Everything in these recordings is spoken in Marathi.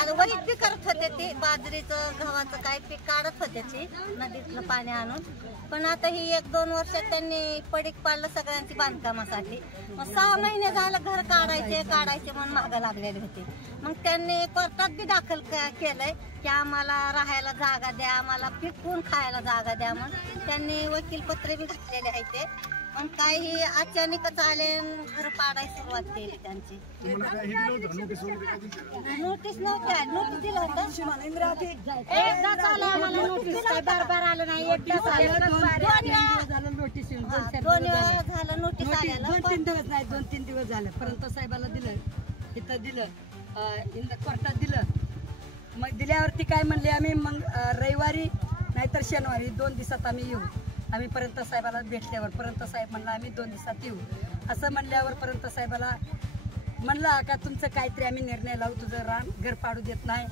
आणि वहीत बी करत होते ते बाजरीचं गव्हाचं काय पीक काढत होते ते नदीतलं पाणी आणून. पण आता ही 1-2 वर्षात त्यांनी पडीक पाडलं सगळ्यांची बांधकामासाठी. मग 6 महिने झालं घर काढायचे म्हणून मागं लागलेले होते. मग त्यांनी कोर्टात बी दाखल केलंय की आम्हाला राहायला जागा द्या, आम्हाला पिकवून खायला जागा द्या म्हणून त्यांनी वकीलपत्र बी घातलेले आहे ते. पण काही अचानकच आले घर पाडायला सुरुवात केली त्यांची. नोटीस नव्हत्या, नोटीस दिलं होतं एकदाच आलं आम्हाला नोटीस, काय बार आलं नाही. एकदाच आलं, 2 वेळा झालं नोटीस आलेलं. 2-3 दिवस नाही, 2-3 दिवस झालं. परंतु साहेबाला दिलं, इथं दिलं, कोर्टात दिलं. मग दिल्यावरती काय म्हणले आम्ही मग रविवारी नाहीतर शनिवारी 2 दिवसात आम्ही येऊ. आम्ही पर्यंत साहेबाला भेटल्यावर पर्यंत साहेब म्हणला आम्ही 2 दिवसात येऊ. असं म्हणल्यावर पर्यंत साहेबाला म्हणला का तुमचं काहीतरी आम्ही निर्णय लावू, तुझं रान घर पाडू देत नाही,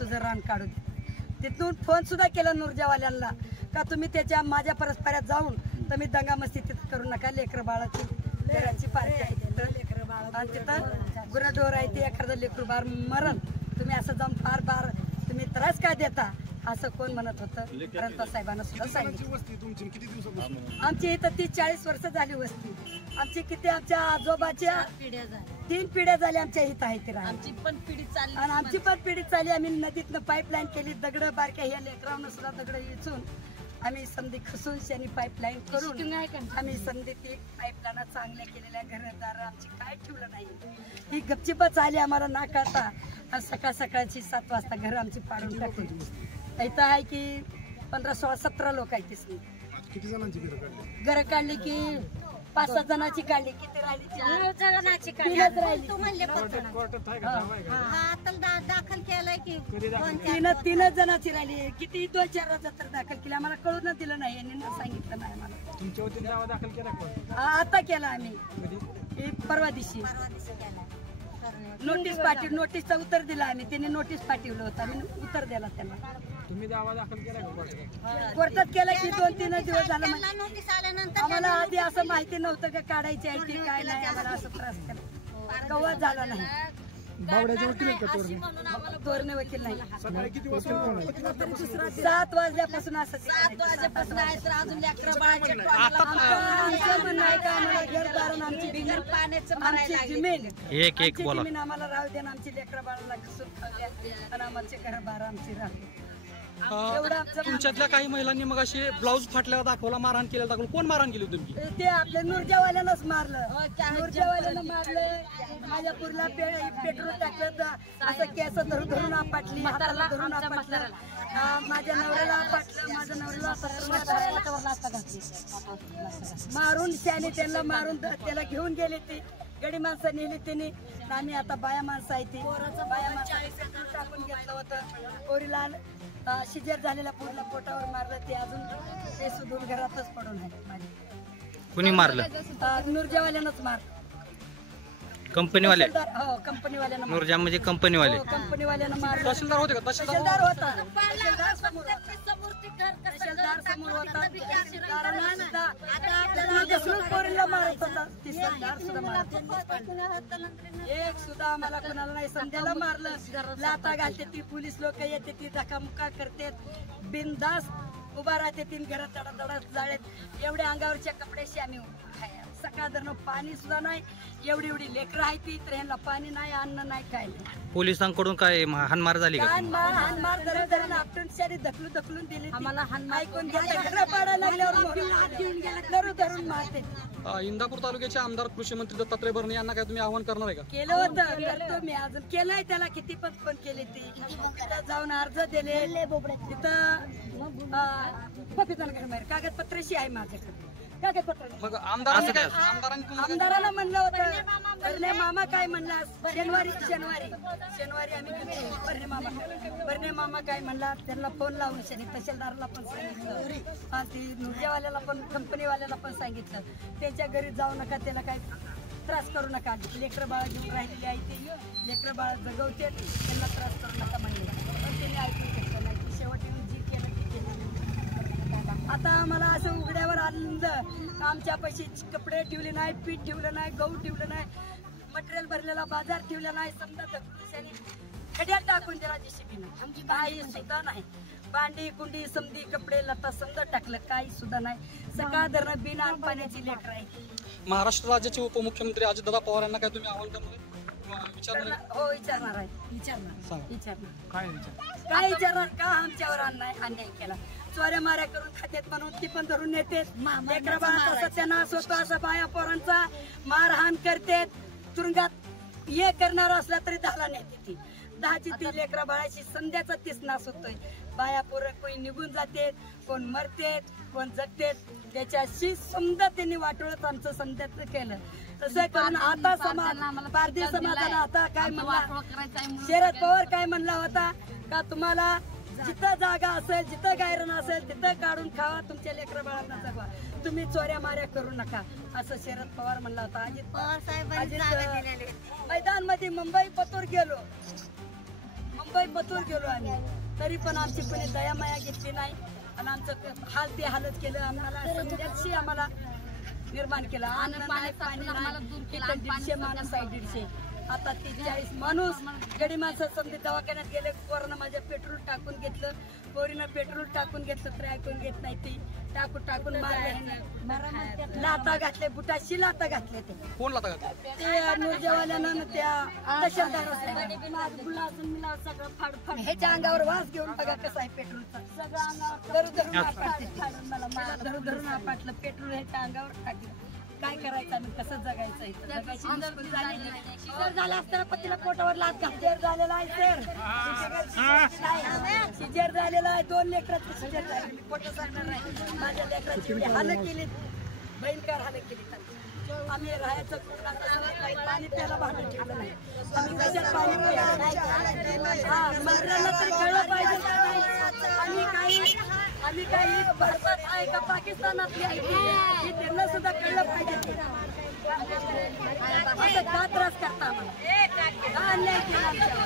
तुझं रान काढू देत. तिथून फोन सुद्धा केला नुरजावाल्यांना का तुम्ही त्याच्या माझ्या परस्पऱ्यात जाऊन तुम्ही दंगामस्ती तिथं करू नका. लेकरं बाळाची घराची पार्टी आहे तिथं आणि तिथं गुरढोर आहे ते एखादं लेकरू बाळ मरण, तुम्ही असं जाऊन फार तुम्ही त्रास काय देता असं कोण म्हणत होतं. पर्यंत साहेबांना सुद्धा सांगितलं. आमची इथं 30-40 वर्ष झाली वस्ती. आमची किती आमच्या आजोबाच्या 3 पिढ्या झाल्या आमच्या इथं आहे ती. आमची पण पिढी चालली. आम्ही नदीतनं पाईपलाईन केली. दगड बारक्या ह्या लेकरांना सुद्धा दगड इचून आम्ही समधी खसून शनी पाईपलाईन करून आम्ही समधी ती पाईपलाईन चांगल्या केलेल्या घरदार आमची काय ठेवलं नाही. ही गपचिपच आली आम्हाला ना कळता. सकाळची 7 वाजता घर आमची पाडून टाकली. इथं आहे की 15-16-17 लोक आहेत. किती जणांची घरं काढली की 5-6 जणांची काढली. किती राहिली? 9 जणांची काढली. तू म्हणले दाखल केलंय की 3 जणांची राहिली. किती 2-4 तर दाखल केली. आम्हाला कळून दिलं नाही, यांनी सांगितलं नाही आम्हाला. तुमच्या वतीने दावा दाखल केला आता केला आम्ही परवा दिवशी. नोटीसचा उत्तर दिला आम्ही. त्यांनी नोटीस पाठवलं होतं, आम्ही उत्तर दिला त्यांना. तुम्ही दावा दाखल केला कोर्टात केला की 2-3 दिवस झाला. नोटीस आल्यानंतर आम्हाला आधी असं माहिती नव्हतं का काढायची आहे की काय नाही. आम्हाला असं त्रास केला कवा झाला नाही. बावड्याचे वकील आहेत का तोरणे वकील नाही. सकाळी किती वाजता? 7 वाजल्यापासून असं 7 वाजेपासून आहे तर अजून लेकरं बाळाचे जमीन आम्हाला राहू द्या. आमची लेकरं बाळाला घसून खाऊ द्या आणि आमचे घर बार आमची राहू. तुमच्यातल्या काही महिलांनी मग अशी ब्लाऊज फाटल्याला दाखवला, मारहाण केलेला दाखवलं. कोण मारहाण केली तुम्ही? ते आपल्या नुरजावाल्यानंच मारलं. नुरजावाल्यानं मारलं. माझ्या पुरला पेट्रोल टाकलं, असं केस धरून आपटली, हाताला धरून आपटलं. माझ्या नवऱ्याला आपटलं. माझ्या नवऱ्याला मारून त्याने त्यांना मारून त्याला घेऊन गेले. ते गडी माणसं नेली त्यांनी. आम्ही आता बाया माणसं आहे ती बाया माणसं टाकून घेतलं होतं. पोरीला शिजर झालेल्या पोरीला पोटावर मारलं. ते अजून ते सुधून घरातच पडून आहे. कुणी मारलं? नुरजावाल्यानंच मारलं. कंपनीवाले? हो, कंपनीवाल्यानं. नुरजा म्हणजे कंपनीवाले? कंपनीवाल्यानं मारलं. तहसीलदार होते का? तहसीलदार होता. पोरीला मारत होता. एक सुद्धा आम्हाला कुणाला नाही. संध्याला मारलं. लाता घालते ती पोलीस लोक येते ती धक्कामुक्का करते. बिनधास्त उभा राहते. 3 घरात तडातडात जाळेत. एवढ्या अंगावरच्या कपड्याशी आम्ही सकाळ धरणं पाणी सुद्धा नाही. एवढी लेकरं आहे ती तर ह्यांना पाणी नाही, अन्न नाही, काय नाही. पोलिसांकडून काय हानमार झाली का? हानमार धरून आपटून शारी ढकलून दिली. आम्हाला ऐकून घरं पाडायला लागल्यावर धरून मारते. इंदापूर तालुक्याचे आमदार कृषी मंत्री दत्तात्रय भरणे यांना काय तुम्ही आवाहन करणार आहे का? केलं होतं, करतो मी. अजून केलंय त्याला. किती पण केली ती. तिथं जाऊन अर्ज दिले. तिथं कागदपत्राशी आहे माझ्याकडे. मग आमदारांना म्हणलं होतं. बर्णे मामा काय म्हणला शनिवारी आम्ही बर्णे मामा काय म्हणला. त्यांना फोन लावून तहसीलदाराला पण सांगितलं आणि ती नुरजावाल्याला पण कंपनीवाल्याला पण सांगितलं. त्याच्या घरी जाऊ नका, त्याला काय त्रास करू नका. लेकरं बाळा घेऊन राहिलेली आहे ती. लेकरं बाळा जगवते, त्यांना त्रास करू नका म्हणले. पण त्यांनी ऐकून घेतलं नाही. शेवटी जी केलं ते केलं. आता आम्हाला असं उघड्यावर आनंद. आमच्या पैसे कपडे ठेवले नाही, पीठ ठेवलं नाही, गहू ठेवलं नाही, मटेरियल भरलेला बाजार ठेवला नाही. समजा खड्यात टाकून दिला JCB काही सुद्धा नाही. भांडी कुंडी समधी कपडे लता समजा टाकलं काही सुद्धा नाही. सकाळ धरणं बिना पाण्याची लेकर आहे. महाराष्ट्र राज्याचे उपमुख्यमंत्री अजितदादा पवार यांना काय तुम्ही आव्हान करणार विचारणार आहे? हो विचारणार आहे. सांगा. विचारणार काय विचार काय विचारणार का आमच्यावर अन्याय केला. चोऱ्या माऱ्या करून खात्यात म्हणून ती पण धरून नेते. लेकरा बाळाचा सत्यानाश होतो असा बाया पोरांचा मारहाण करते. तुरुंगात हे करणार असला तरी 10ला नेते ती 10ची ती लेकरा बाळाची संध्याचा तीच नाश होतोय. बाया पोरं कोणी निघून जाते, कोण मरते, कोण जगते. त्याच्याशी समजा त्यांनी वाटोळत आमचं समजाचं केलं. तसं करून आता समाज भारतीय समाजाला आता काय म्हणला शरद पवार काय म्हणला होता का तुम्हाला जिथं जागा असेल जिथं गायरण असेल तिथं काढून खावा, तुमच्या लेकरा बाळांना जगवा, तुम्ही चोऱ्या माऱ्या करू नका असं शरद पवार म्हणला होता. पवार साहेबांनी जागा दिलेली होती. मैदान मध्ये मुंबई पतूर गेलो आम्ही, तरी पण आमची कोणी दयामाया घेतली नाही आणि आमचं हाल ते हालत केलं. आम्हाला निर्माण केला. अन्न नाही, पाणी नाही. 150 माणूस आहे 150. आता 40 माणूस गडी माणसं समजे दवाखान्यात गेले. पोरानं माझ्या पेट्रोल टाकून घेतलं, पोरीनं पेट्रोल टाकून घेतलं तर ऐकून घेत नाही. ती टाकून मारले, लाता घातले, बुटाशी लाता घातले. कोण लाता घातला? ते नुरजेवाल्यानं त्या ह्याच्या अंगावर वास घेऊन बघा कसं आहे पेट्रोलचा. धरून आपटलं पेट्रोल ह्याच्या अंगावर टाकलं. काय करायचं आणि कसं जगायचं जगायची मुश्किल झाली. शिजर झाला असताना पतीला पोटावर लात घातल्यावर झालेला आहे शिजर झालेला आहे. 2 लेकराची शिजर झाली. पोट सांगणार नाही. माझ्या लेकराची एवढी हालत केली, भयंकर हालत केली. आम्ही राहायचं पाणी प्यायला भांडण ठेवलं नाही. आम्ही कशात पाणी प्यायला मंत्र्यांना तरी कळलं पाहिजे का नाही. आम्ही काही भारतात आहे का पाकिस्तानातली आहे हे त्यांना सुद्धा कळलं पाहिजे. असं का त्रास करता आम्हाला, का अन्याय केला आमच्यावर.